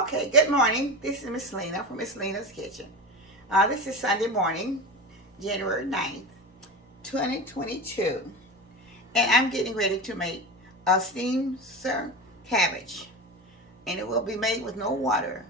Okay, good morning. This is Miss Lena from Miss Lena's Kitchen. This is Sunday morning, January 9th, 2022. And I'm getting ready to make a steamed cabbage. And it will be made with no water.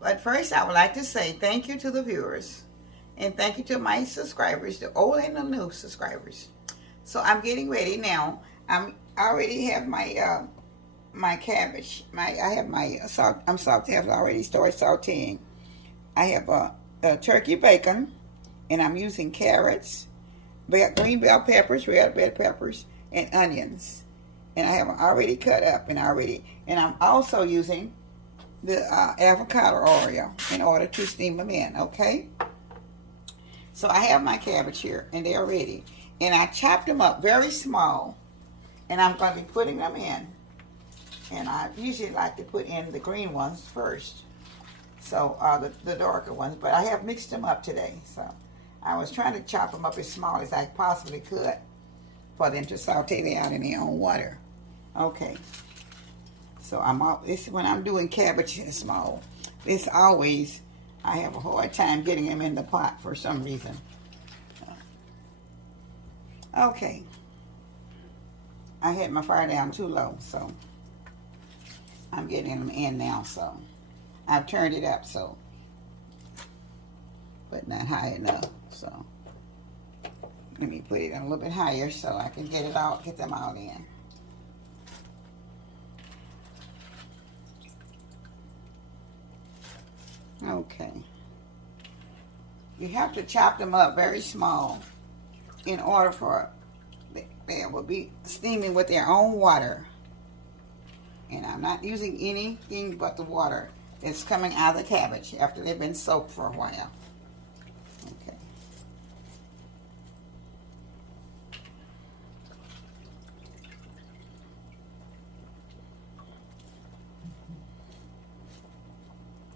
But first, I would like to say thank you to the viewers. And thank you to my subscribers, the old and the new subscribers. So I'm getting ready now. I already have my my cabbage. I have my sautéed already started sauteing. I have a turkey bacon, and I'm using carrots, green bell peppers, red bell peppers, and onions. And I have them already cut up and I'm also using the avocado oil in order to steam them in. Okay. So I have my cabbage here, and they're ready. And I chopped them up very small, and I'm going to be putting them in. And I usually like to put in the green ones first, so the darker ones. But I have mixed them up today, so I was trying to chop them up as small as I possibly could for them to saute them out in their own water. Okay. So this when I'm doing cabbage small. This always I have a hard time getting them in the pot for some reason. Okay. I had my fire down too low, so I'm getting them in now, so I've turned it up, so, but not high enough, so let me put it a little bit higher so I can get them all in. Okay. You have to chop them up very small in order for they will be steaming with their own water. And I'm not using anything but the water that's coming out of the cabbage after they've been soaked for a while. Okay.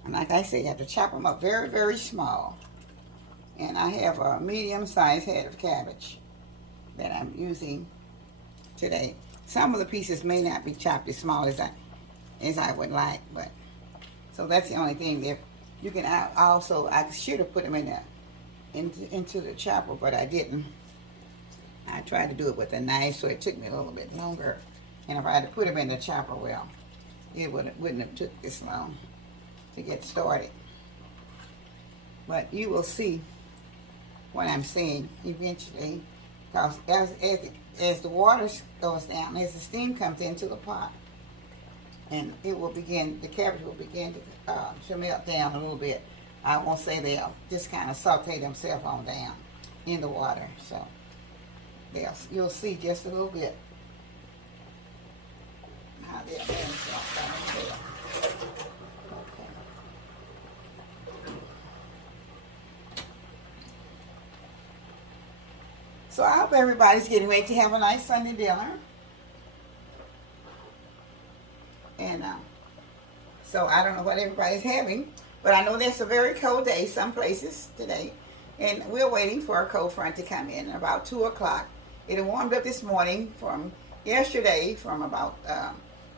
And like I said, you have to chop them up very, very small. And I have a medium-sized head of cabbage that I'm using today. Some of the pieces may not be chopped as small as I would like, but so that's the only thing. If you can also, I should have put them into the chopper, but I didn't. I tried to do it with a knife, so it took me a little bit longer. And if I had to put them in the chopper, well, it wouldn't have took this long to get started. But you will see what I'm saying eventually, because as the water goes down, as the steam comes into the pot, and the cabbage will begin to melt down a little bit. I won't say they'll just kind of saute themselves on down in the water. So you'll see just a little bit how they'll melt down there. Okay. So I hope everybody's getting ready to have a nice Sunday dinner. And so I don't know what everybody's having, but I know there's a very cold day some places today. And we're waiting for a cold front to come in about 2 o'clock. It warmed up this morning from yesterday from about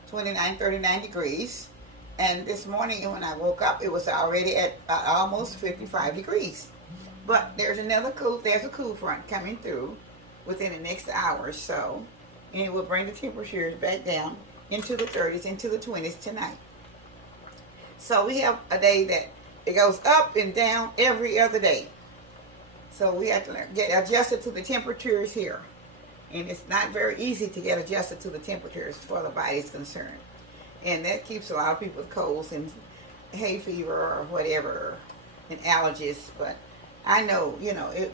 29, 39 degrees. And this morning when I woke up, it was already at almost 55 degrees. But there's a cool front coming through within the next hour or so, and it will bring the temperatures back down into the 30s, into the 20s tonight. So we have a day that it goes up and down every other day. So we have to get adjusted to the temperatures here. And it's not very easy to get adjusted to the temperatures for the body's concerned. And that keeps a lot of people with colds and hay fever or whatever, and allergies. But I know,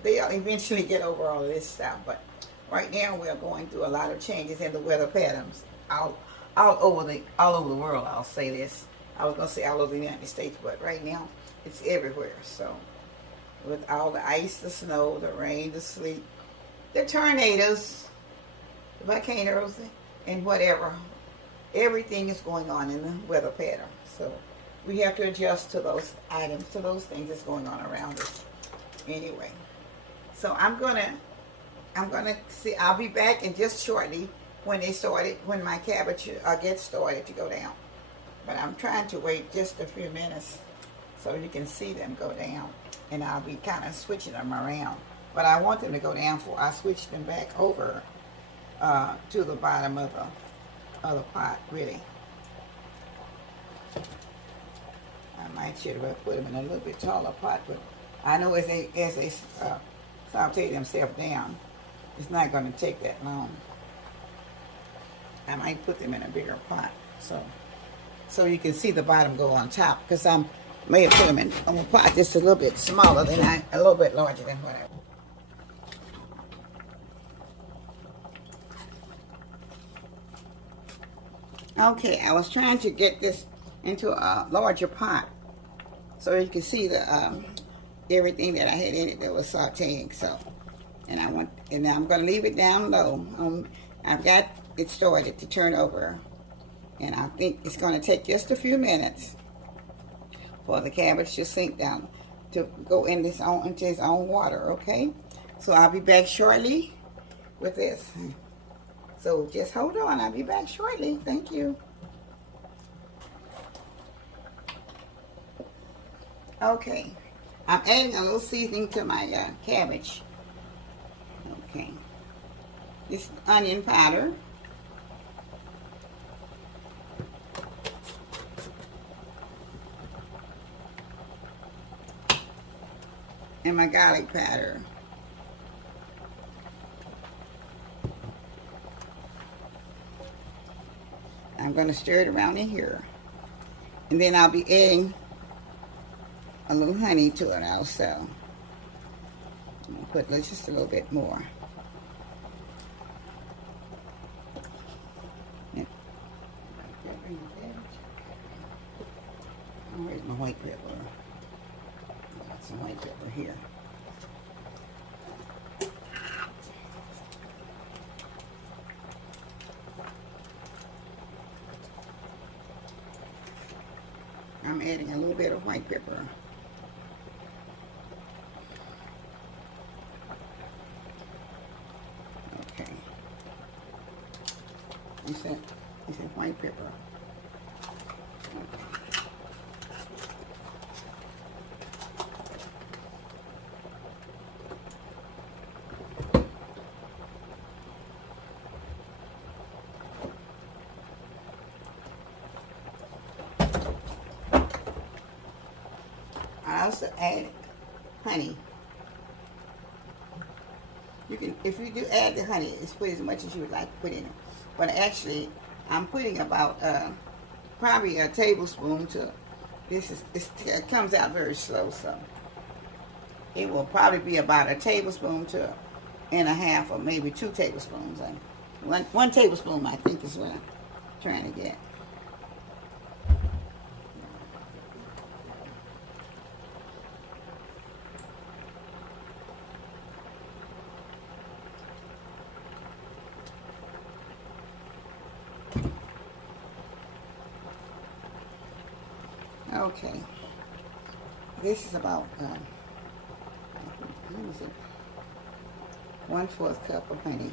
they'll eventually get over all of this stuff. But right now we're going through a lot of changes in the weather patterns all over the world. I'll say this. I was going to say all over the United States, but right now it's everywhere. So with all the ice, the snow, the rain, the sleet, the tornadoes, the volcanoes, and whatever, everything is going on in the weather pattern. So we have to adjust to those items, to those things that's going on around us. Anyway, so I'm gonna see. I'll be back in just shortly when my cabbage gets started to go down. But I'm trying to wait just a few minutes so you can see them go down. And I'll be kind of switching them around. But I want them to go down before I switch them back over to the bottom of the pot, really. I might should have put them in a little bit taller pot, but I know as they saute themselves down, it's not going to take that long. I might put them in a bigger pot so you can see the bottom go on top, because I may have put them in a pot just a little bit smaller than a little bit larger than what Okay, I was trying to get this into a larger pot so you can see the everything that I had in it that was sauteing. So, and I'm going to leave it down low. I've got it started to turn over, and I think it's going to take just a few minutes for the cabbage to sink down, to go into its own water. Okay, so I'll be back shortly with this. So just hold on, I'll be back shortly. Thank you. Okay, I'm adding a little seasoning to my cabbage. Okay, this is onion powder. And my garlic powder. I'm going to stir it around in here. And then I'll be adding a little honey to it also. I'm going to put just a little bit more. Where's my white pepper? Got some white pepper here. I'm adding a little bit of white pepper. Okay. You said white pepper. Okay. I also add honey. You can, if you do add the honey, it's put as much as you would like to put in it. But actually, I'm putting about probably a tablespoon to. It comes out very slow, so it will probably be about a tablespoon to and a half, or maybe 2 tablespoons. One tablespoon, I think, is what I'm trying to get. Okay, this is about, what is it? 1/4 cup of honey.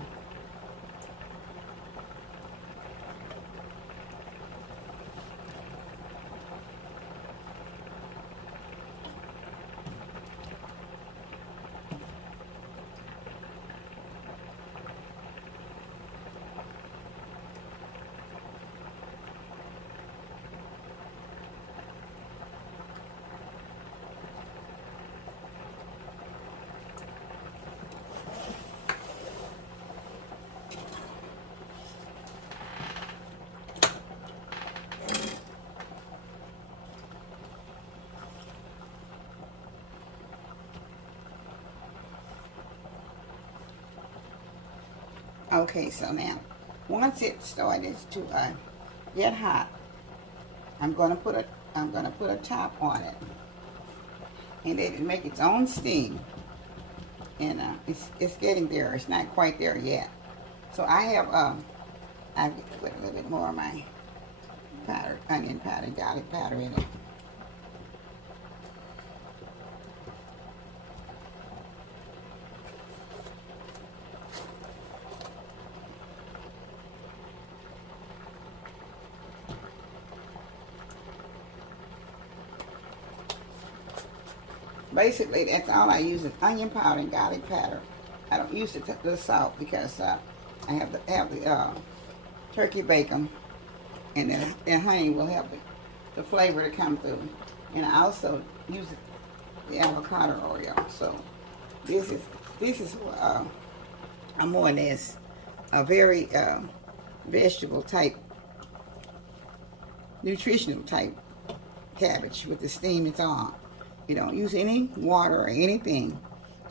Okay, so now, once it started to get hot, I'm gonna put a top on it, and let it make its own steam. And it's getting there. It's not quite there yet. So I have I put a little bit more of my powder, onion powder, garlic powder in it. basically that's all I use is onion powder and garlic powder. I don't use the salt because I have the turkey bacon, and then honey will help the flavor to come through. And I also use the avocado oil. So this is a more or less a very vegetable type, nutritional type cabbage with the steam it's on. You don't use any water or anything.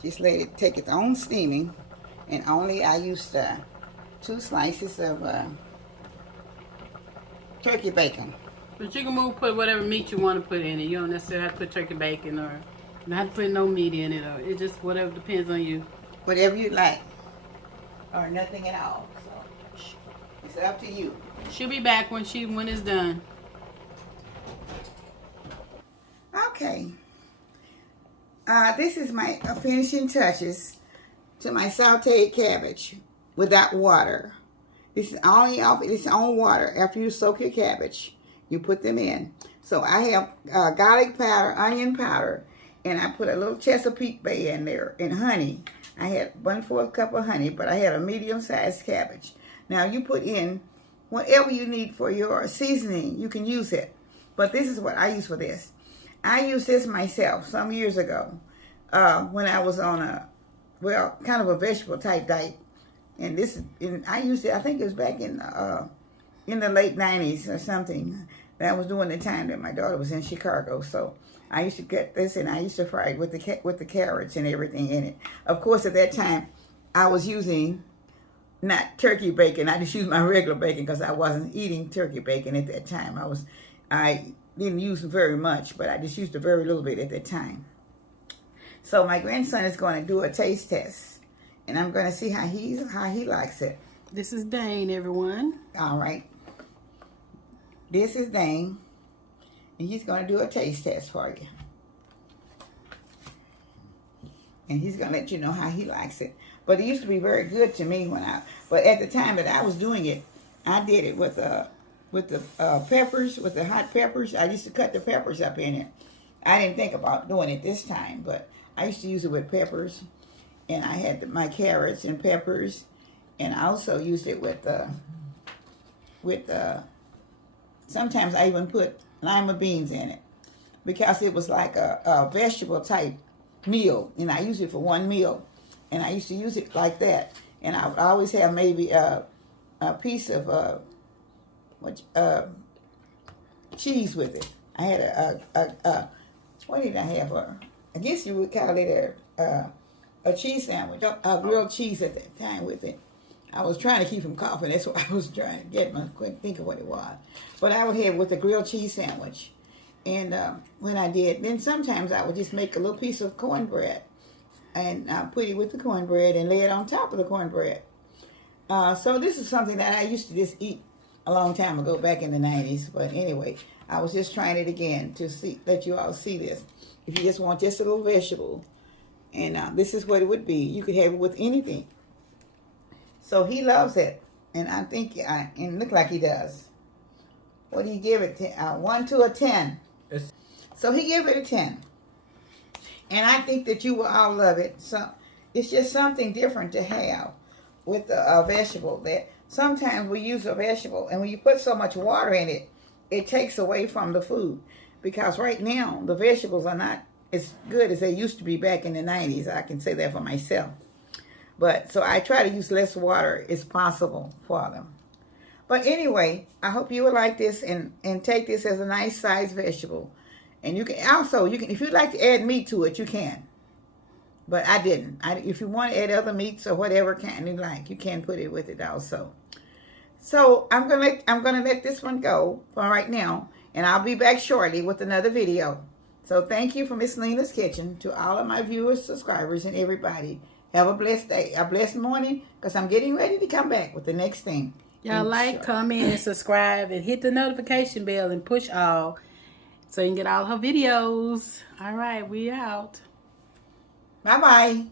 Just let it take its own steaming. And only I used 2 slices of turkey bacon. But you can put whatever meat you want to put in it. You don't necessarily have to put turkey bacon, or you don't have to put no meat in it, or it just whatever depends on you. Whatever you like, or nothing at all. So it's up to you. She'll be back when it's done. Okay. This is my finishing touches to my sautéed cabbage without water. This is only off its own water. After you soak your cabbage, you put them in. So I have garlic powder, onion powder, and I put a little Chesapeake Bay in there, and honey. I had 1/4 cup of honey, but I had a medium-sized cabbage. Now you put in whatever you need for your seasoning. You can use it. But this is what I use for this. I used this myself some years ago when I was on kind of a vegetable type diet. And I used it, I think it was back in the late 90s or something. That was during the time that my daughter was in Chicago. So I used to get this, and I used to fry it with the carrots and everything in it. Of course, at that time, I was using not turkey bacon. I just used my regular bacon because I wasn't eating turkey bacon at that time. I didn't use very much, but I just used a very little bit at that time. So my grandson is going to do a taste test, and I'm going to see how he likes it. This is Dane, everyone. All right. This is Dane, and he's going to do a taste test for you. And he's going to let you know how he likes it. But it used to be very good to me but at the time that I was doing it, I did it with the peppers, with the hot peppers. I used to cut the peppers up in it. I didn't think about doing it this time, but I used to use it with peppers. And I had my carrots and peppers, and I also used it with sometimes I even put lima beans in it, because it was like a vegetable type meal, and I used it for one meal, and I used to use it like that. And I would always have maybe a piece of cheese with it. I had a what did I have? I guess you would call it a cheese sandwich, a grilled cheese at that time with it. I was trying to keep from coughing. That's what I was trying to get. I couldn't think of what it was. But I would have it with a grilled cheese sandwich. And when I did, then sometimes I would just make a little piece of cornbread and put it with the cornbread and lay it on top of the cornbread. So this is something that I used to just eat a long time ago, back in the 90s. But anyway, I was just trying it again to let you all see this. If you just want just a little vegetable, and this is what it would be. You could have it with anything. So he loves it, and I think and look like he does. What do you give it? 1 to a 10. So he gave it a 10, and I think that you will all love it. So it's just something different to have with a vegetable. That sometimes we use a vegetable, and when you put so much water in it, it takes away from the food. Because right now the vegetables are not as good as they used to be back in the 90s. I can say that for myself. But so I try to use less water as possible for them. But anyway, I hope you will like this and take this as a nice sized vegetable. And you can also, if you'd like to add meat to it, you can. But I didn't. If you want to add other meats or whatever kind you like, you can put it with it also. So I'm gonna let this one go for right now, and I'll be back shortly with another video. So thank you from Miss Lena's Kitchen to all of my viewers, subscribers, and everybody. Have a blessed day, a blessed morning, because I'm getting ready to come back with the next thing. Y'all like, comment, and subscribe, and hit the notification bell and push all so you can get all her videos. All right, we out. Bye-bye.